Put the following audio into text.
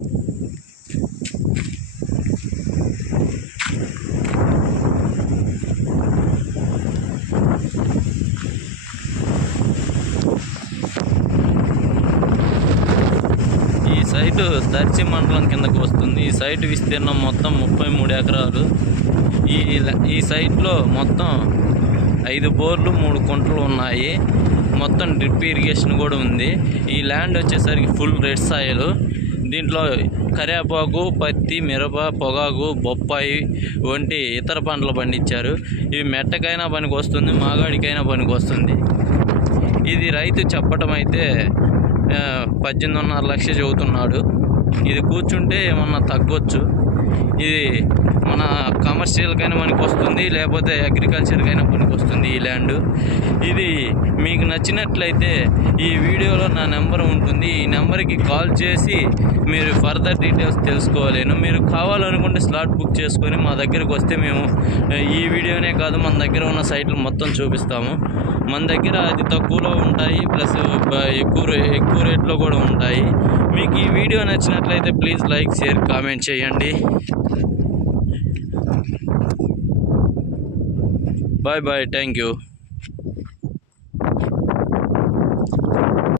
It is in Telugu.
ఈ సైటు దర్శి మండలం కిందకు వస్తుంది. ఈ సైటు విస్తీర్ణం మొత్తం 33 ఎకరాలు. ఈ సైట్లో మొత్తం 5 బోర్లు 3 కుంటలు ఉన్నాయి. మొత్తం డ్రిప్ ఇరిగేషన్ కూడా ఉంది. ఈ ల్యాండ్ వచ్చేసరికి ఫుల్ రెడ్ సాయిల్. దీంట్లో కరివేపాకు, పత్తి, మిరప, పొగాకు, బొప్పాయి వంటి ఇతర పంటలు పండించారు. ఇవి మెట్టకైనా పనికి వస్తుంది, మాగాడికైనా పనికి వస్తుంది. ఇది రైతు చెప్పడం అయితే 18.5 లక్షలు చెబుతున్నాడు. ఇది కూర్చుంటే ఏమన్నా తగ్గొచ్చు. ఇది మన కమర్షియల్కైనా పనికి వస్తుంది, లేకపోతే అగ్రికల్చర్కైనా పనికి వస్తుంది ఈ ల్యాండ్. ఇది మీకు నచ్చినట్లయితే ఈ వీడియోలో నా నెంబర్ ఉంటుంది. ఈ నెంబర్కి కాల్ చేసి మీరు ఫర్దర్ డీటెయిల్స్ తెలుసుకోలేను. మీరు కావాలనుకుంటే స్లాట్ బుక్ చేసుకొని మా దగ్గరికి వస్తే మేము ఈ వీడియోనే కాదు, మన దగ్గర ఉన్న సైట్లు మొత్తం చూపిస్తాము. మన దగ్గర అది తక్కువలో ఉంటాయి, ప్లస్ ఎక్కువ రేట్లో కూడా ఉంటాయి. మీకు ఈ వీడియో నచ్చినట్లయితే ప్లీజ్ లైక్, షేర్, కామెంట్ చేయండి. Bye bye, thank you.